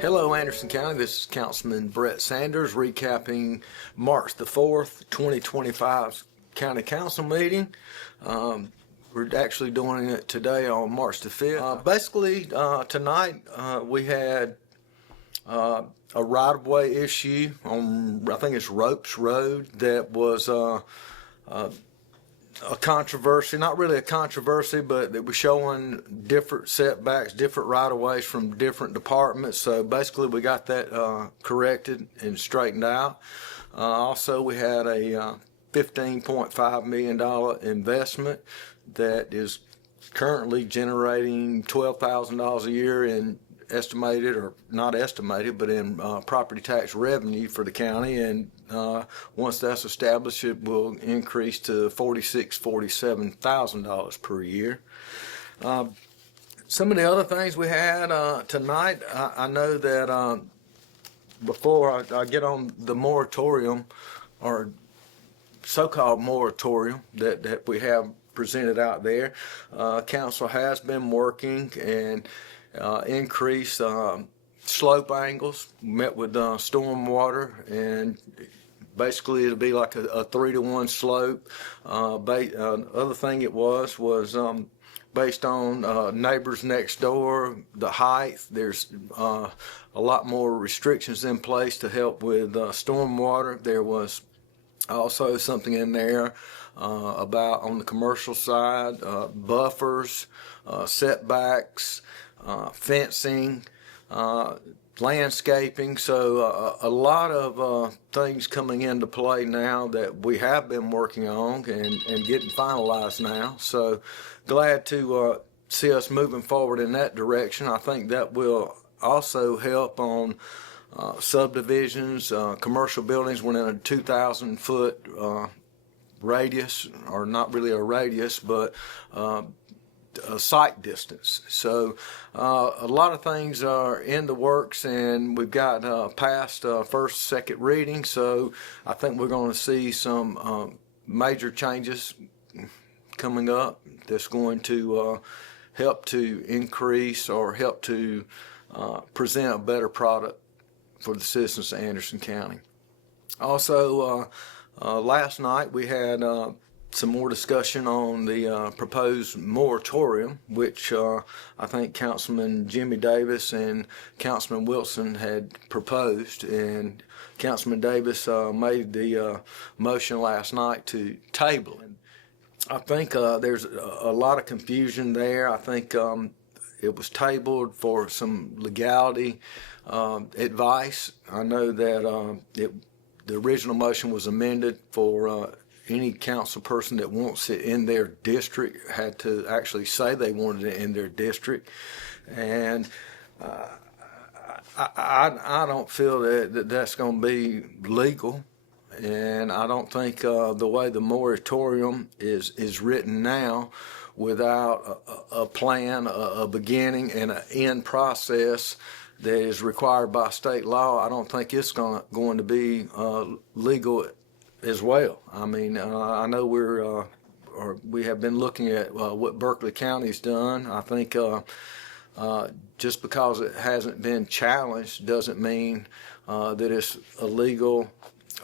Hello, Anderson County. This is Councilman Brett Sanders recapping March the 4th, 2025 County Council meeting. We're actually doing it today on March the 5th. Basically, tonight we had a right-of-way issue on, I think it's Ropes Road, that was a controversy, not really a controversy, but it was showing different setbacks, different right-of-ways from different departments. So basically we got that corrected and straightened out. Also, we had a $15.5 million investment that is currently generating $12,000 a year in estimated, or not estimated, but in property tax revenue for the county, and once that's established, it will increase to $47,000 per year. Some of the other things we had tonight, I know that before I get on the moratorium, or so-called moratorium that we have presented out there, council has been working and increase slope angles, met with stormwater, and basically it'll be like a 3-to-1 slope. Other thing it was based on neighbors next door, the height. There's a lot more restrictions in place to help with stormwater. There was also something in there about, on the commercial side, buffers, setbacks, fencing, landscaping. So a lot of things coming into play now that we have been working on and getting finalized now. So glad to see us moving forward in that direction. I think that will also help on subdivisions, commercial buildings within a 2,000-foot radius, or not really a radius, but a sight distance. So a lot of things are in the works, and we've got past first, second reading. So I think we're going to see some major changes coming up that's going to help to increase or help to present a better product for the citizens of Anderson County. Also, last night we had some more discussion on the proposed moratorium, which I think Councilman Jimmy Davis and Councilman Wilson had proposed, and Councilman Davis made the motion last night to table. I think there's a lot of confusion there. I think it was tabled for some legality advice. I know that the original motion was amended for any council person that wants it in their district had to actually say they wanted it in their district. And I don't feel that that's going to be legal. And I don't think the way the moratorium is written now, without a plan, a beginning and an end process that is required by state law, I don't think it's going to be legal as well. I mean, I know we have been looking at what Berkeley County's done. I think just because it hasn't been challenged doesn't mean that it's illegal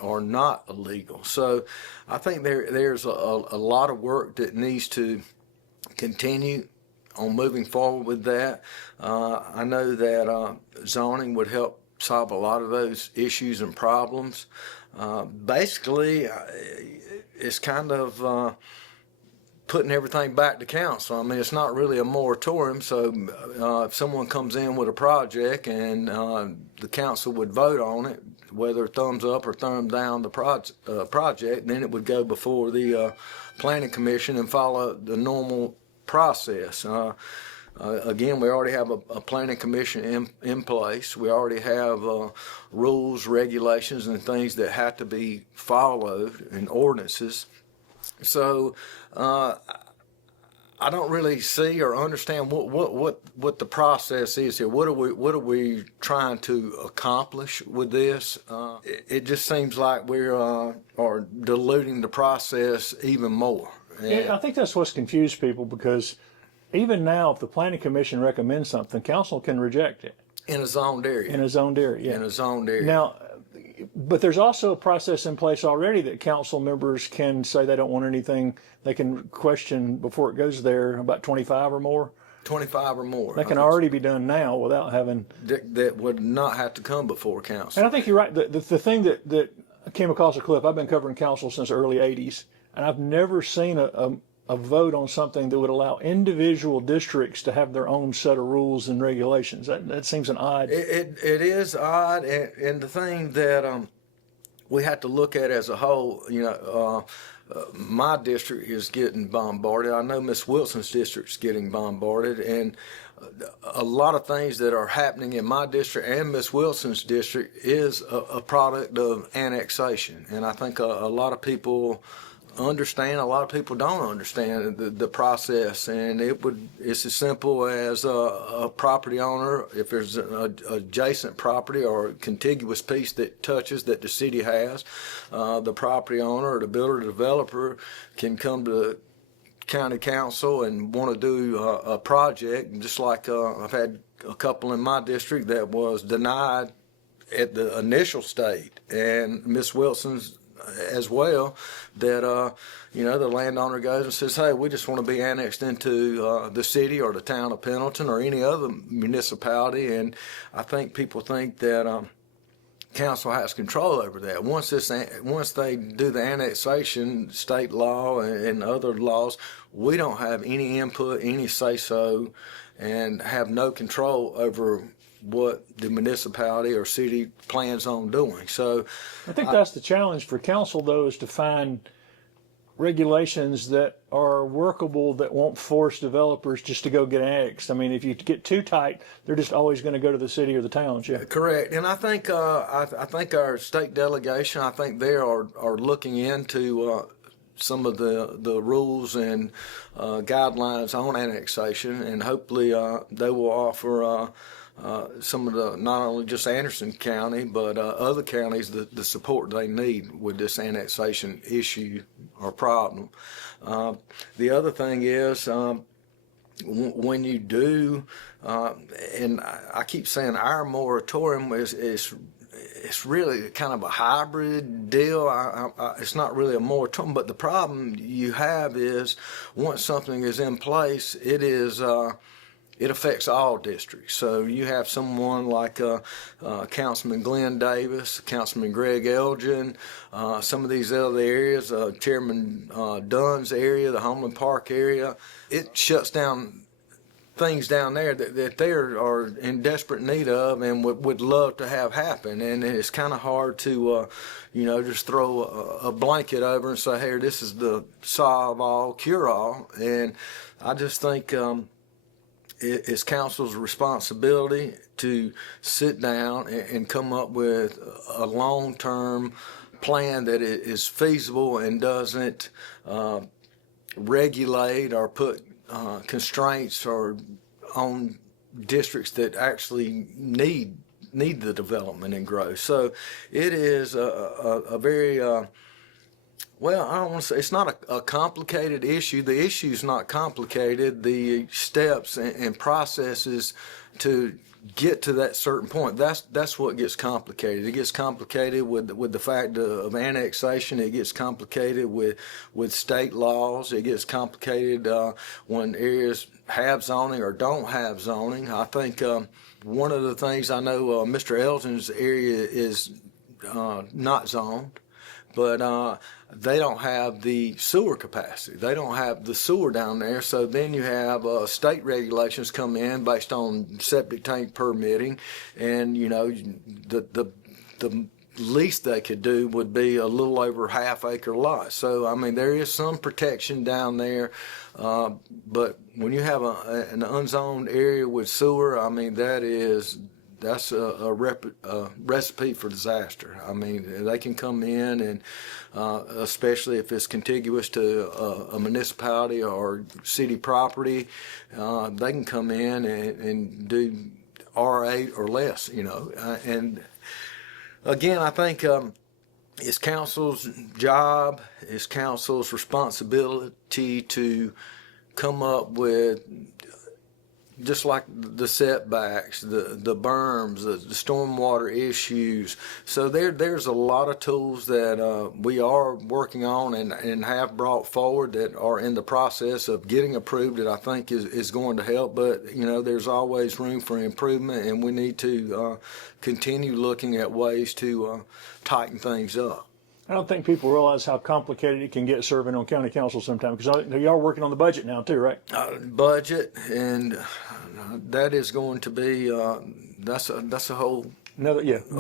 or not illegal. So I think there's a lot of work that needs to continue on moving forward with that. I know that zoning would help solve a lot of those issues and problems. Basically, it's kind of putting everything back to council. I mean, it's not really a moratorium, so if someone comes in with a project and the council would vote on it, whether thumbs up or thumb down the project, then it would go before the planning commission and follow the normal process. Again, we already have a planning commission in place. We already have rules, regulations, and things that have to be followed, and ordinances. So I don't really see or understand what the process is here. What are we trying to accomplish with this? It just seems like we are diluting the process even more. And I think that's what's confused people, because even now, if the planning commission recommends something, council can reject it in a zoned area. in a zoned area. Yeah. In a zoned area. Now, but there's also a process in place already that council members can say they don't want anything. They can question before it goes there about 25 or more. 25 or more. That can already be done now without having. That would not have to come before council. And I think you're right. The thing that came across a clip, I've been covering council since the early 80s, and I've never seen a vote on something that would allow individual districts to have their own set of rules and regulations. That seems an odd. It is odd, and the thing that we have to look at as a whole, my district is getting bombarded. I know Miss Wilson's district is getting bombarded, and a lot of things that are happening in my district and Miss Wilson's district is a product of annexation. And I think a lot of people understand, a lot of people don't understand the process, and it's as simple as a property owner, if there's an adjacent property or a contiguous piece that touches that the city has, the property owner or the builder developer can come to the county council and want to do a project, and just like I've had a couple in my district that was denied at the initial state, and Miss Wilson's as well, that the landowner goes and says, hey, we just want to be annexed into the city or the town of Pendleton or any other municipality. And I think people think that council has control over that. Once they do the annexation, state law and other laws, we don't have any input, any say-so, and have no control over what the municipality or city plans on doing. So I think that's the challenge for council, though, is to find regulations that are workable, that won't force developers just to go get annexed. I mean, if you get too tight, they're just always going to go to the city or the towns. Yeah, correct. And I think our state delegation, I think they are looking into some of the rules and guidelines on annexation, and hopefully they will offer some of the, not only just Anderson County, but other counties, the support they need with this annexation issue or problem. The other thing is, when you do, and I keep saying our moratorium is really kind of a hybrid deal. It's not really a moratorium, but the problem you have is once something is in place, it affects all districts. So you have someone like Councilman Glenn Davis, Councilman Greg Elgin, some of these other areas, Chairman Dunn's area, the Homeland Park area. It shuts down things down there that they are in desperate need of and would love to have happen. And it's kind of hard to, just throw a blanket over and say, hey, this is the solve all, cure all. And I just think it's council's responsibility to sit down and come up with a long-term plan that is feasible and doesn't regulate or put constraints or on districts that actually need the development and growth. So it is a very well, I don't want to say it's not a complicated issue. The issue is not complicated. The steps and processes to get to that certain point, that's what gets complicated. It gets complicated with the fact of annexation. It gets complicated with state laws. It gets complicated when areas have zoning or don't have zoning. I think one of the things I know, Mr. Elgin's area is not zoned, but they don't have the sewer capacity. They don't have the sewer down there. So then you have state regulations come in based on septic tank permitting, and the least they could do would be a little over half-acre lot. So I mean, there is some protection down there, but when you have an unzoned area with sewer, I mean that's a recipe for disaster. I mean, they can come in and especially if it's contiguous to a municipality or city property, they can come in and do R8 or less, and again, I think it's council's job, it's council's responsibility to come up with, just like the setbacks, the berms, the stormwater issues. So there's a lot of tools that we are working on and have brought forward that are in the process of getting approved that I think is going to help. But, there's always room for improvement, and we need to continue looking at ways to tighten things up. I don't think people realize how complicated it can get serving on county council sometimes, because you are working on the budget now too, right? Budget, and that is going to be that's a whole Another, yeah, I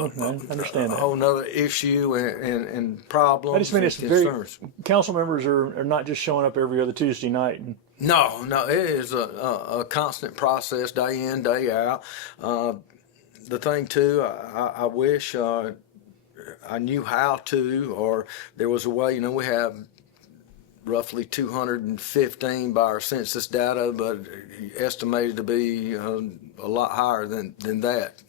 understand a that. whole nother issue and problems. I just mean it's and very, concerns. council members are not just showing up every other Tuesday night. And No, it is a constant process, day in, day out. The thing too, I wish I knew how to, or there was a way. We have roughly 215 by our census data, but estimated to be a lot higher than that.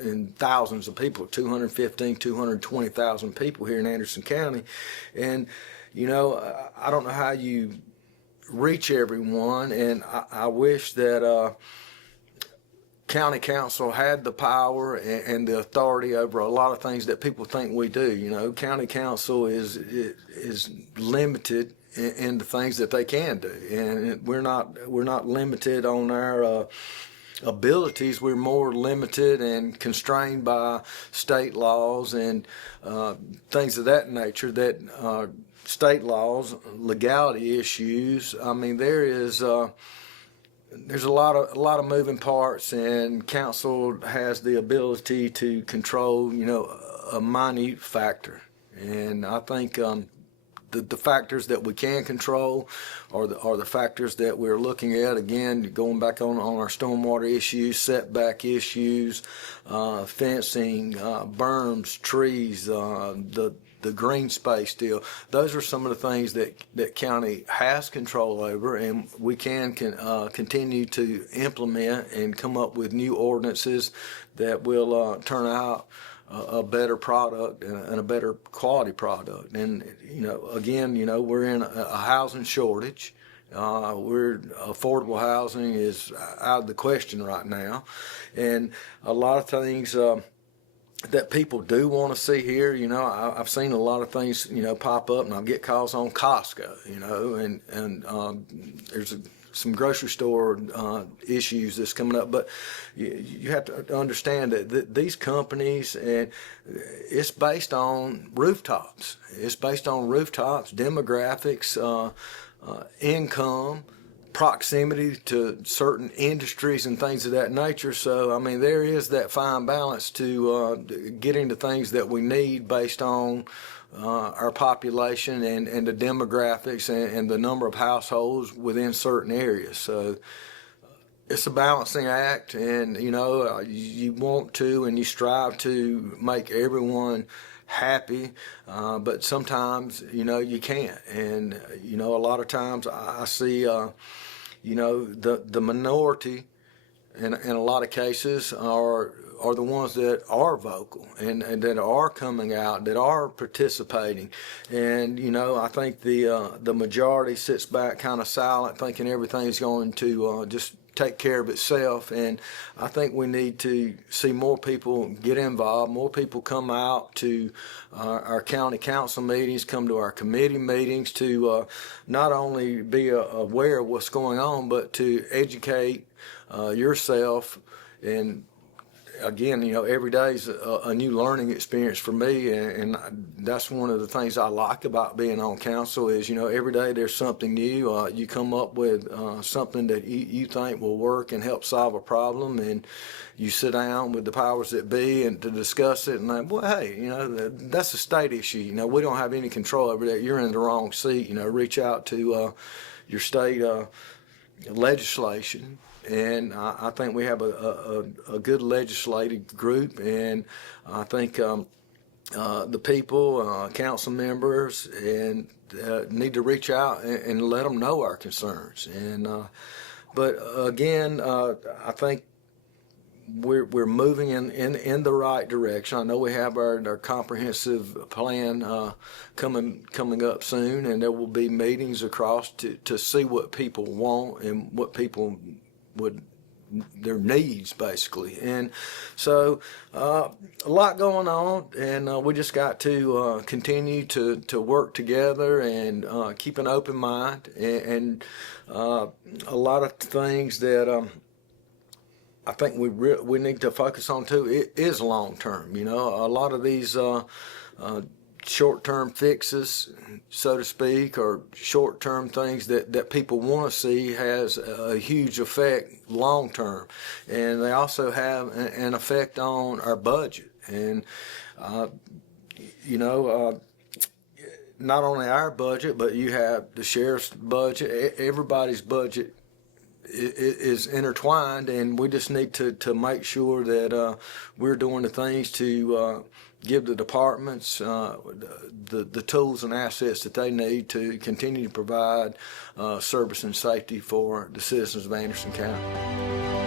In thousands of people, 215, 220,000 people here in Anderson County. And, I don't know how you reach everyone, and I wish that county council had the power and the authority over a lot of things that people think we do. County council is limited in the things that they can do, and we're not limited on our abilities. We're more limited and constrained by state laws and things of that nature. That state laws, legality issues. I mean, there's a lot of moving parts, and council has the ability to control, a minute factor. And I think the factors that we can control are the factors that we're looking at. Again, going back on our stormwater issues, setback issues, fencing, berms, trees, the green space deal. Those are some of the things that county has control over, and we can continue to implement and come up with new ordinances that will turn out a better product and a better quality product. And again, we're in a housing shortage. Affordable housing is out of the question right now, and a lot of things that people do want to see here. I've seen a lot of things pop up, and I get calls on Costco, and there's some grocery store issues that's coming up. But you have to understand that these companies, and it's based on rooftops. It's based on rooftops, demographics, income, proximity to certain industries and things of that nature. So, I mean, there is that fine balance to getting the things that we need based on our population and the demographics and the number of households within certain areas. So it's a balancing act, and you want to and you strive to make everyone happy, but sometimes you can't. And a lot of times I see the minority in a lot of cases are the ones that are vocal and that are coming out, that are participating. And I think the majority sits back kind of silent, thinking everything's going to just take care of itself. And I think we need to see more people get involved, more people come out to our county council meetings, come to our committee meetings, to not only be aware of what's going on, but to educate yourself. And again, every day is a new learning experience for me, and that's one of the things I like about being on council is, every day there's something new. You come up with something that you think will work and help solve a problem, and you sit down with the powers that be and to discuss it, and like, well, hey, that's a state issue. We don't have any control over that. You're in the wrong seat. Reach out to your state legislation. And I think we have a good legislative group, and I think the people, council members, and need to reach out and let them know our concerns. And but again, I think we're moving in the right direction. I know we have our comprehensive plan coming up soon, and there will be meetings across to see what people want and what people would, their needs basically. And so a lot going on, and we just got to continue to work together and keep an open mind, and a lot of things that I think we need to focus on too. It is long term. You know, a lot of these short term fixes, so to speak, or short term things that people want to see has a huge effect long term, and they also have an effect on our budget. And you know, not only our budget, but you have the sheriff's budget, everybody's budget is intertwined, and we just need to make sure that we're doing the things to give the departments the tools and assets that they need to continue to provide service and safety for the citizens of Anderson County.